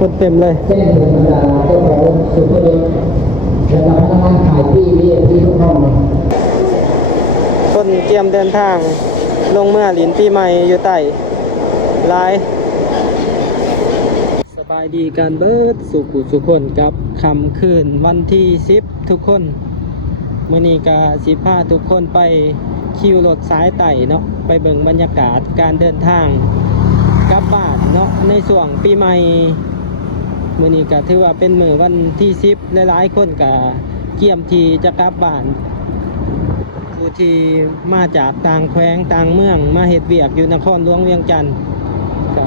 คนเต็มเลยแจ้งธรรมดาเจ้าของสุขภาพและพนักงานขายที่ทุกห้องคนเตรียมเดินทางลงเมื่อหลินปีใหม่อยู่ใต้ลายสบายดีการเบิดสุขคนกับคำคืนวันที่10ทุกคนมื้อนี้ก็สิพาทุกคนไปคิวรถสายไต่เนาะไปเบิ่งบรรยากาศการเดินทางกลับบ้านเนาะในช่วงปีใหม่มื้อนี้ก็ถือว่าเป็นมื้อวันที่10หลายๆคนก็เกี่ยมที่จะกลับบ้านผู้ที่มาจากต่างแขวงต่างเมืองมาเฮ็ดเวียกอยู่นครหลวงเวียงจันทน์ก็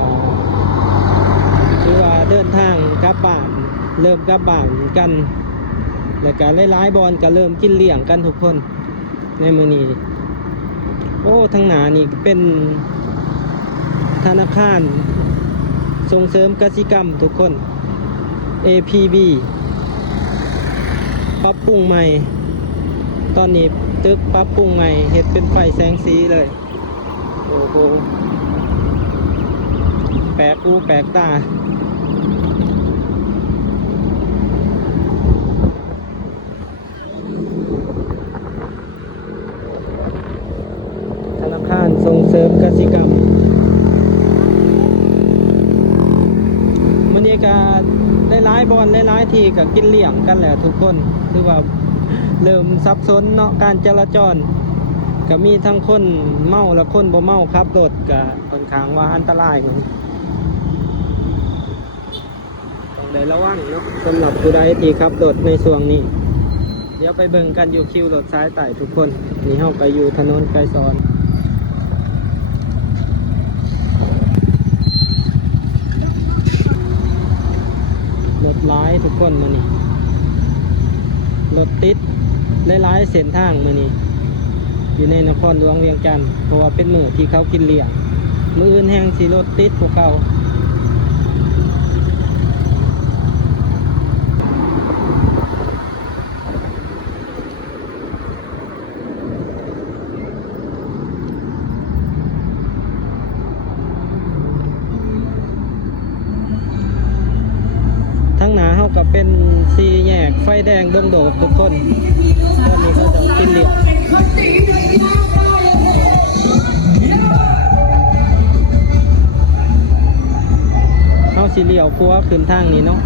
ถือว่าเดินทางกลับบ้านเริ่มกลับบ้านกันแล้วก็หลายๆบอนก็เริ่มกินเลี้ยงกันทุกคนในมื้อนี้โอ้ทางหน้านี่เป็นธนาคารส่งเสริมกสิกรรมทุกคน APB ปรับปรุงใหม่ตอนนี้ตึกปรับปรุงใหม่เฮ็ดเป็นไฟแสงสีเลยโอ้โหแปลกหูแปลกตาธนาคารส่งเสริมกสิกรรมมันนี้ก็ได้หลายบอนหลายที่ก็กินเลี้ยงกันแล้วทุกคนคือว่าเริ่มซับซ้อนเนาะการจราจรก็มีทั้งคนเมาและคนบ่เมาขับรถก็ค่อนข้างว่าอันตรายเหมือนต้องได้ระวังเนาะสำหรับผู้ใดที่ขับรถในช่วงนี้เดี๋ยวไปเบิ่งกันอยู่คิวรถสายใต้ทุกคนนี่เฮาไปอยู่ถนนไกรสอนรถหลายทุกคนมื้อนี้รถติดหลายๆเส้นทางมื้อนี้อยู่ในนครหลวงเวียงจันทน์เพราะว่าเป็นมื้อที่เขากินเลี้ยงมื้ออื่นแห่งสิรถติดพวกเขาทั้งหน้าเฮาก็เป็นสี่แยกไฟแดงดงโดกทุกคนตอนนี้เขาจะกินเลี้ยงเฮาสิเลี้ยวปัวขึ้นทางนี้เนาะ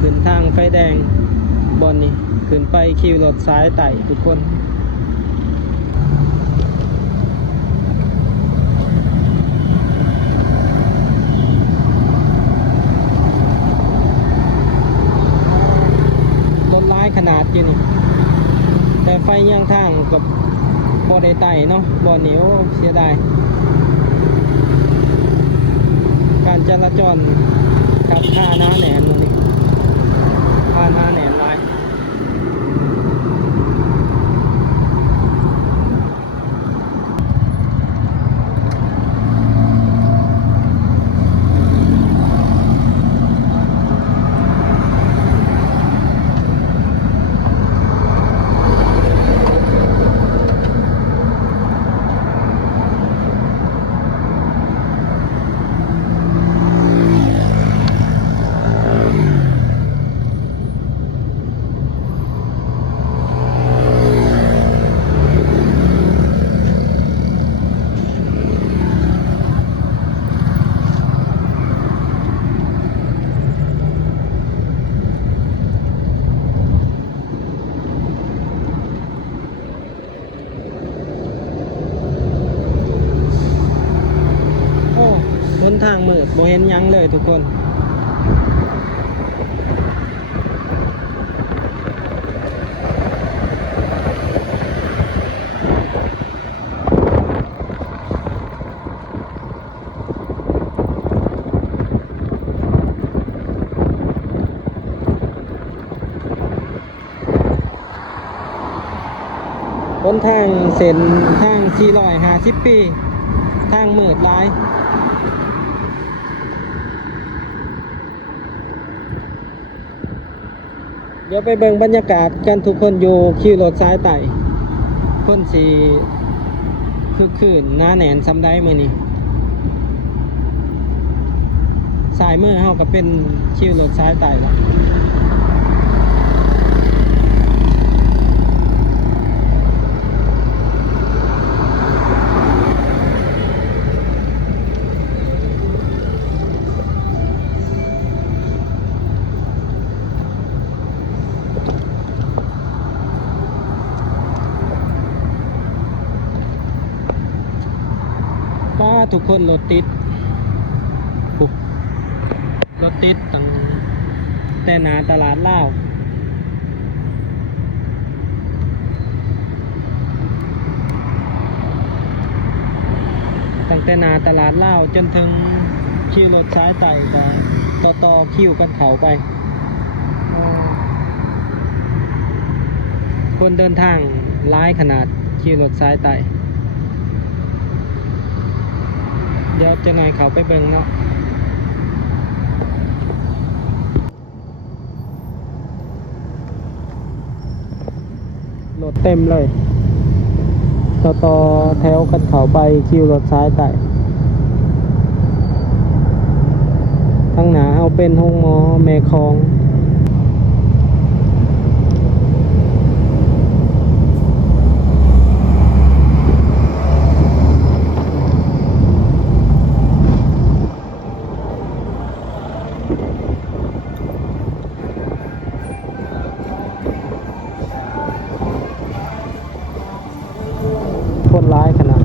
ขึ้นทางไฟแดงบอนนี้ขึ้นไปคิวรถซ้ายไต่ทุกคนรถร้ายขนาดอยู่นี่แต่ไฟย่างทางกับบอได้ไต่เนาะบอเหนียวเสียดายการจราจรขับค่าหน้าแหนนนี่ค่าหน้าแหนนลายทางมืดบ่เห็นยังเลยทุกคนบนทางเส้นทาง450 ปีทางมืดหลายเดี๋ยวไปเบิ่งบรรยากาศกันทุกคนอยู่ขี่รถสายไต่คนสีคือคืนหน้าแหนนซ้ำได้มื้อนี้ สายมือเฮาก็เป็นคิวรถสายไต่ละป้าทุกคนรถติดปุ๊บรถติดตั้งแต่หนาตลาดลาวตั้งแต่หนาตลาดลาวจนถึงคิวรถสายไต่ก็ต่อคิวกันเขาไปคนเดินทางร้ายขนาดคิวรถสายไต่เดี๋ยวจะหน่อยเขาไปเบิ่งเนาะรถเต็มเลยต่อแถวกันเขาไปคิวรถซ้ายไต่ทั้งหนาเอาเป็นห้องหมอแม่คองคนร้ายขนาด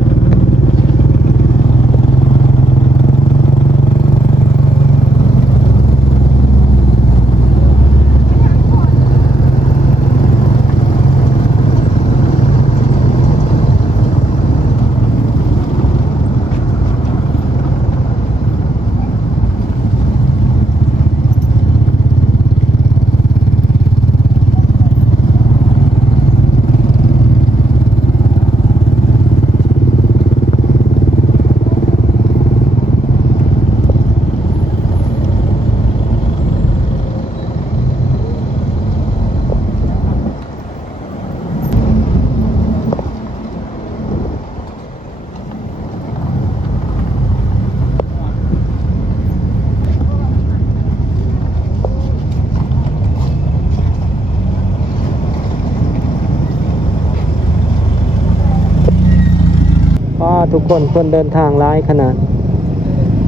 ทุกคนเดินทางร้ายขนาด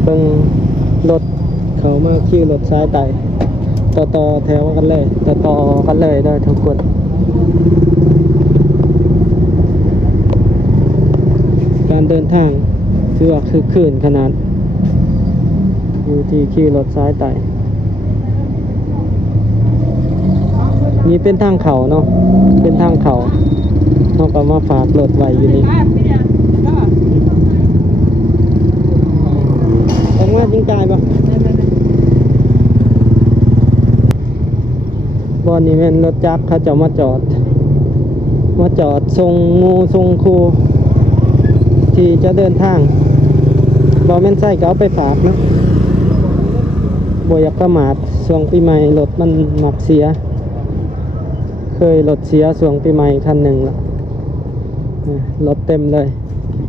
เบิ่งรถเขามาคิวรถซ้ายไต่ต่อแถวกันเลยต่อกันเลยได้ทุกคนการเดินทางถือว่าคือคลื่นขนาดอยู่ที่คิวรถซ้ายไต่นี่เป็นทางเขาเนาะเป็นทางเขาเราก็มาฝากรถไว้อยู่นี่ออกมาจริงใจปะบอนนี้เป็นรถจักรเขาจะมาจอดส่งงูส่งครูที่จะเดินทางบอแม่นใส่ก็เอาไปฝากเนาะบ่อยากประมาทช่วงปีใหม่รถมันหนักเสียเคยรถเสียช่วงปีใหม่คันหนึ่งละรถเต็มเลย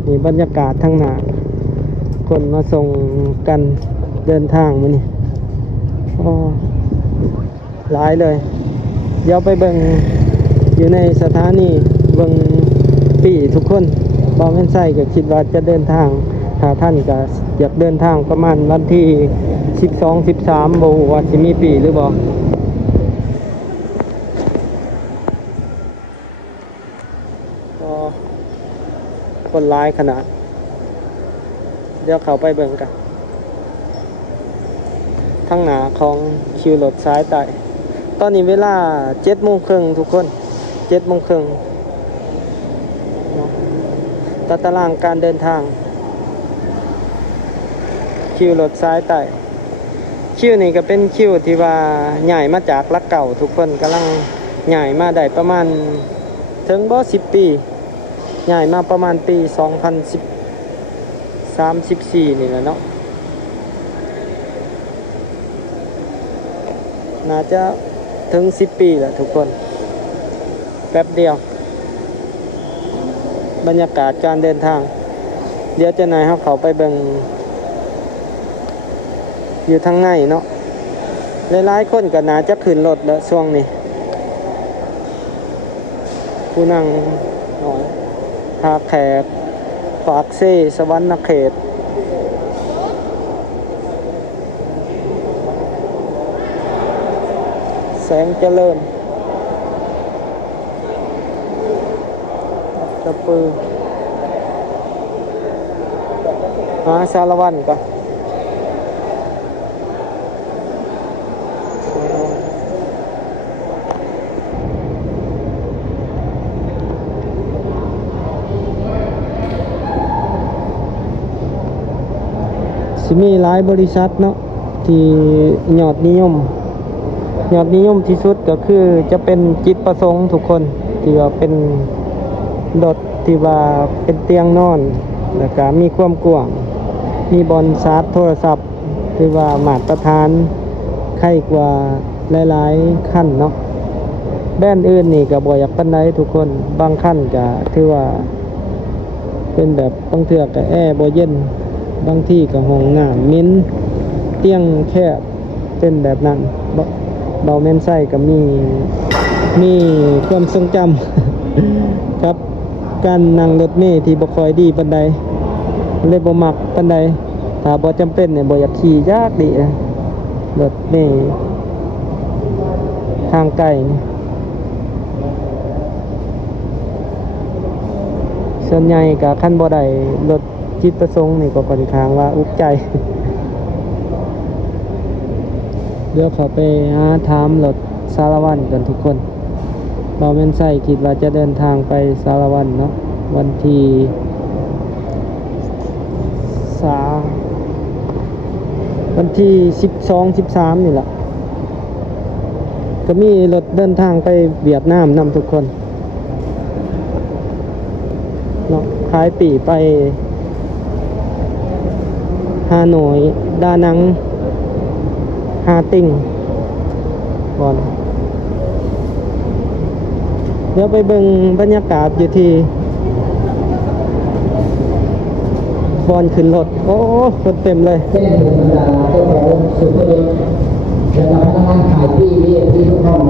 มีบรรยากาศทั้งหน้าคนมาส่งกันเดินทางมานี่หลายเลยเดี๋ยวไปเบิ่งอยู่ในสถานีเบิ่งปีทุกคนบอแม่นไส้ก็คิดว่าจะเดินทางถ้าท่านก็อยากเดินทางประมาณวันที่12-13บ่ว่าสิมีปีหรือบ่คนร้ายขนาดเดี๋ยวเขาไปเบิ่งกันทั้งหนาของคิวรถซ้ายไต่ตอนนี้เวลา7:30ทุกคน7:30ตารางการเดินทางคิวรถซ้ายไต่คิวนี่ก็เป็นคิวที่ว่าใหญ่มาจากลักเก่าทุกคนกำลังใหญ่มาได้ประมาณถึงบ่10 ปีใหญ่มาประมาณปี2013-14นี่แหละเนาะน่าจะถึง10 ปีแหละทุกคนแป๊บเดียวบรรยากาศการเดินทางเดี๋ยวจะนายเขาไปเบิ่ง อยู่ทางในเนาะหลายๆคนก็น่าจะขึ้นรถแล้วช่วงนี้ผู้นั่งน้อยท่าแขกปากเซ่สวรรณเขตแสงเจริญตะปือหาสารวันก่อนสิมีหลายบริษัทเนาะที่ยอดนิยมที่สุดก็คือจะเป็นจิตประสงค์ทุกคนที่ว่าเป็นรถที่ว่าเป็นเตียงนอนแล้วก็มีความกว้างมีบอลชาร์จโทรศัพท์ที่ว่ามาตรฐานใครกว่าหลายๆขั้นเนาะแบรนด์อื่นนี่ก็บ่อยากปานใดทุกคนบางขั้นก็ถือว่าเป็นแบบบางเทื่อก็แอร์บ่เย็นบางที่ก็ห้องน้ำมิ้นเตียงแคบเป็นแบบนั้นเบาแม่นไส้ก็มีความทรงจำ ครับการนั่งรถเมล์ที่บ่ค่อยดีปานใดเลยบ่มักปานใดถ้าบ่จำเป็นเนี่ยบ่อยากขี่ยากดีรถเมล์ทางไกลส่วนใหญ่ก็คันบ่ได้รถจิตประสงค์นี่ก็ค่อนข้างว่าอุกใจ เดี๋ยวขอไปหาถามรถสารวันกันทุกคนเราแม่นใส่คิดว่าจะเดินทางไปสารวันเนาะวันที่12-13นี่แหละก็มีรถเดินทางไปเวียดนามนำทุกคนเนาะขายปีไปฮานอยดานังฮาติงก่อนเดี๋ยวไปเบิ่งบรรยากาศอยู่ที่บอนขึ้นรถโอ้คนเต็มเลยเช่นบรรดาเจ้าของสุภเดชและพนักงานขายที่เรียกที่ทุกห้อง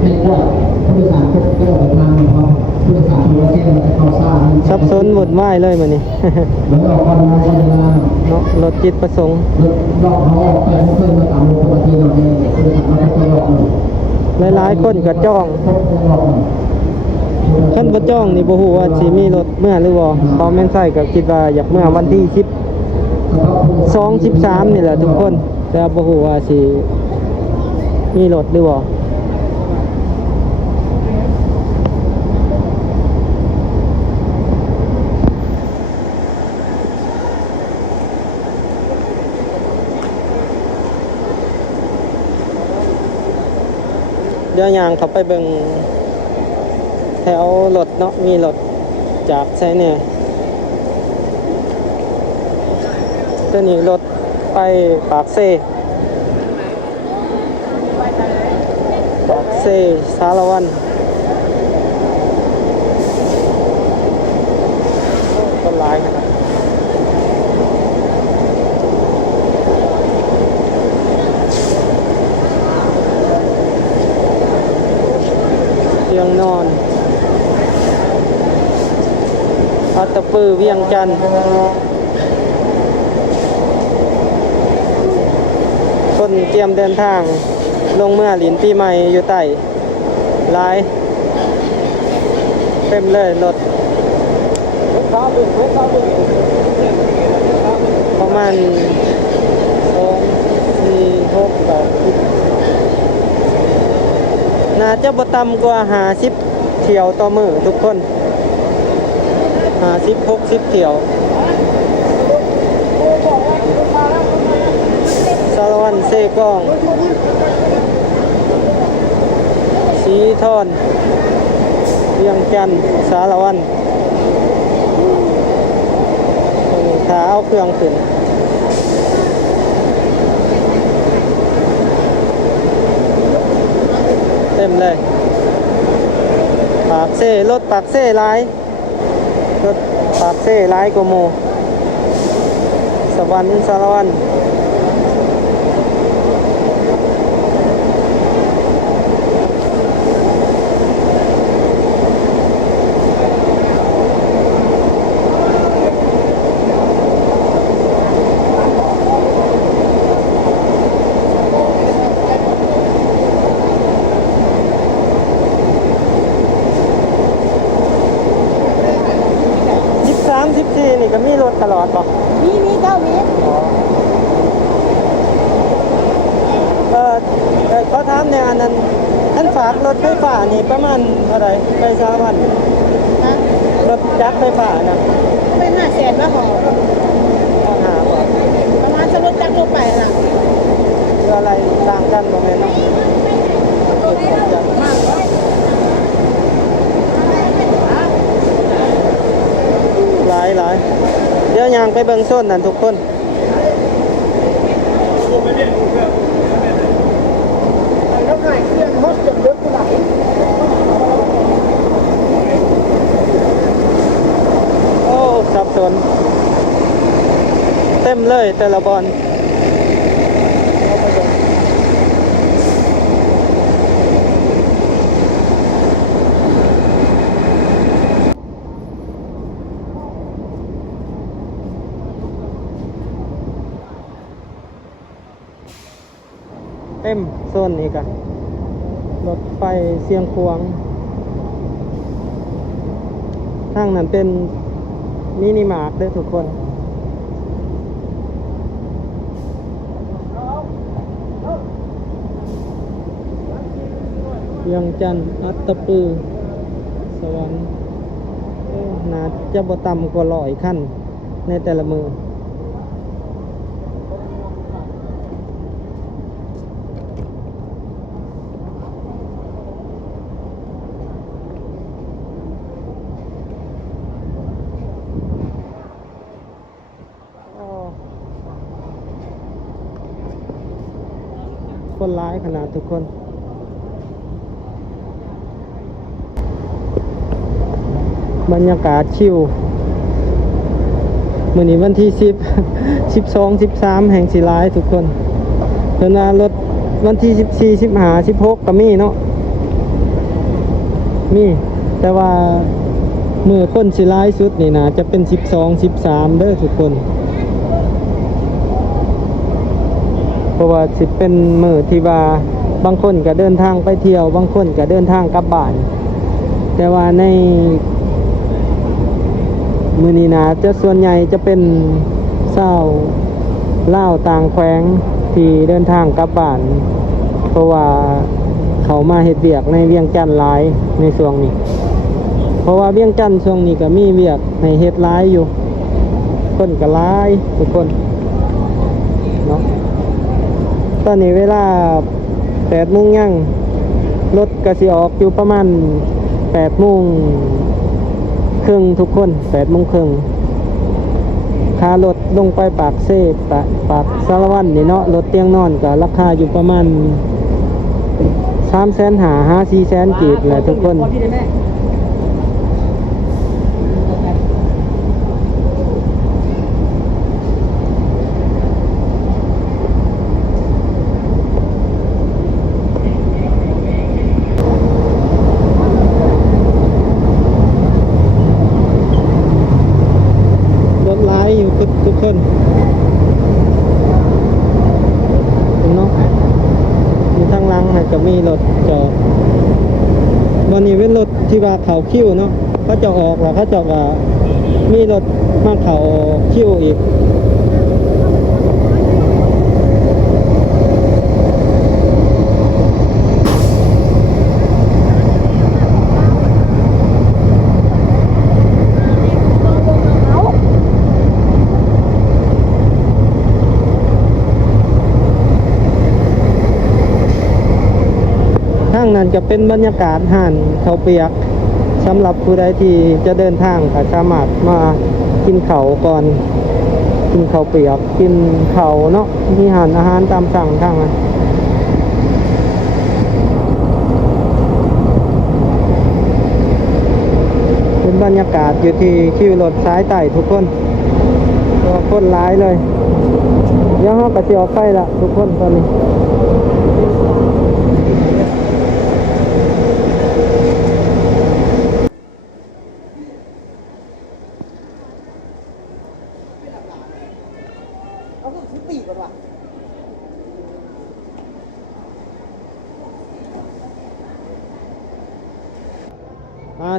ให้กว้างผู้โดยสารทุกแก้วทางของผู้โดยสารทุกแก้วเขาสร้างซับซ้อนหมดไหวเลยมื้อนี้ เหมือนออกวันเวลาเนาะรถจิตประสงค์รอบเขาออกไปเพิ่มมาตามปกติเราเองผู้โดยสารเราก็รอบหนึ่งหลายๆคนก็จ้องคันบ่จ้องนี่บ่ฮู้ว่าสิมีรถเมื่อหรือบ่พอแม่นใส่ก็คิดว่าอยากเมื่อวันที่13นี่แหละทุกคนแต่บ่ฮู้ว่าสิมีรถหรือบ่เดี๋ยวย่างเข้าไปเบิ่งแถวรถเนาะมีรถจากไสเนี่ยตัวนี้รถไปปากเซ่สารวันคนหลายขนาดเตียงนอนอัตตปือเวียงจันทร์คนเตรียมเดินทางลงเมื่อหลินปีใหม่อยู่ใต้หลายเต็มเลยรถประมาณน่าจะบ่ต่ำกว่า50เที่ยวต่อมื้อทุกคน50-60เที่ยวสารวันเซกองสีทอนเวียงจันทร์สารวันขาเอาเครื่องขึ้นเต็มเลยปากเซ่รถปากเซ่หลายรถปากเซ่หลายกว่าหมู่สวรรค์สารวัน ก็มีรถตลอดบ่ มีเจ้ามี เขาถามในอันนั้นท่านฝากรถไฟฟ้านี่ประมาณเท่าไหร่ไปสาวัน นะ รถจักรไฟฟ้านะ เป็น500,000ว่าของ ต้องหาบ่ ประมาณสมมุติจักรลงไปล่ะ เรืออะไรต่างกันบ่แม่นเนาะหลายเดี๋ยวยางไปเบิ่งโซนนั่นทุกคนแล้วขายเครื่องฮอสจนรถกูไหล โอ้สับสนเต็มเลยแต่ละบอลเต็มโซนนี้กันรถไฟเสียงขวางทางนั้นเป็นมินิมาร์ทเด้อทุกคนเวียงจันทน์อัตตปือสวรรค์น่าจะบ่ต่ำกว่า100คันในแต่ละมือคนร้ายขนาดทุกคนบรรยากาศชิวมื้อนี้วันที่10 12 13แห่งสิร้ายทุกคนเพิ่นว่ารถวันที่14 15 16ก็มีเนาะมีแต่ว่ามื้อคนสิร้ายสุดนี่นะจะเป็น12 13เด้อทุกคนเพราะว่าสิเป็นมื้อที่ว่าบางคนก็เดินทางไปเที่ยวบางคนก็เดินทางกลับบ้านแต่ว่าในมื้อนี้นะจะส่วนใหญ่จะเป็นชาวลาวต่างแขวงที่เดินทางกลับบ้านเพราะว่าเขามาเฮ็ดเวียกในเวียงจันทน์หลายในช่วงนี้เพราะว่าเวียงจันทน์ช่วงนี้ก็มีเวียกให้เฮ็ดหลายอยู่คนก็หลายทุกคนเนาะตอนนี้เวลา8 โมงยังรถก็สิออกอยู่ประมาณ8 โมงครึ่งทุกคน8 โมงครึ่งค่ารถลงไปปากเซ่ปากสารวัตรนี่เนาะรถเตียงนอนก็ราคาอยู่ประมาณ300,000-400,000กีบแหละทุกคนอยู่ทุกคนเนาะมีทางหลังก็มีรถจอดวันนี้เป็นรถที่ว่าเขาคิ้วเนาะเขาจะออกแล้วเขาจะว่ามีรถมาเขาคิ้วอีกทางนั้นจะเป็นบรรยากาศห่านเขาเปียกสำหรับผู้ใดที่จะเดินทางก็สามารถมากินเขาก่อนกินเขาเปียกกินเขาเนาะมีอาหารตามสั่งทางนั้นเป็นบรรยากาศอยู่ที่คิวรถสายไต่ทุกคนตัวคนร้ายเลยเดี๋ยวเราก็จะออกไปละทุกคนตอนนี้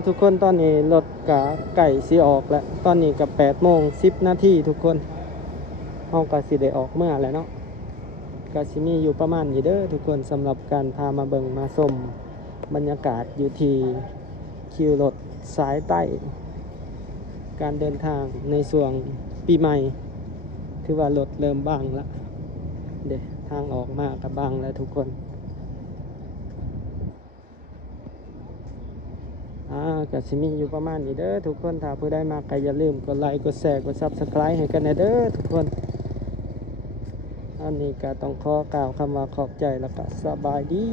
ทุกคนตอนนี้รถกะไก่สิออกแล้วตอนนี้กับ8:10 นาทีทุกคนเฮาก็สิได้ออกเมื่อแล้วเนาะก็สิมีอยู่ประมาณนี้เด้อทุกคนสำหรับการพามาเบิ่งมาชมบรรยากาศอยู่ที่คิวรถสายใต้ การเดินทางในช่วงปีใหม่ถือว่ารถเริ่มบางแล้วเด้ทางออกมากับบางแล้วทุกคนก็สิมีอยู่ประมาณนี้เด้อทุกคนถ้าผู้ใดมาก็อย่าลืมกดไลค์กดแชร์กด Subscribe ให้กันนะเด้อทุกคนอันนี้ก็ต้องขอกล่าวคำว่าขอบใจแล้วก็สบายดี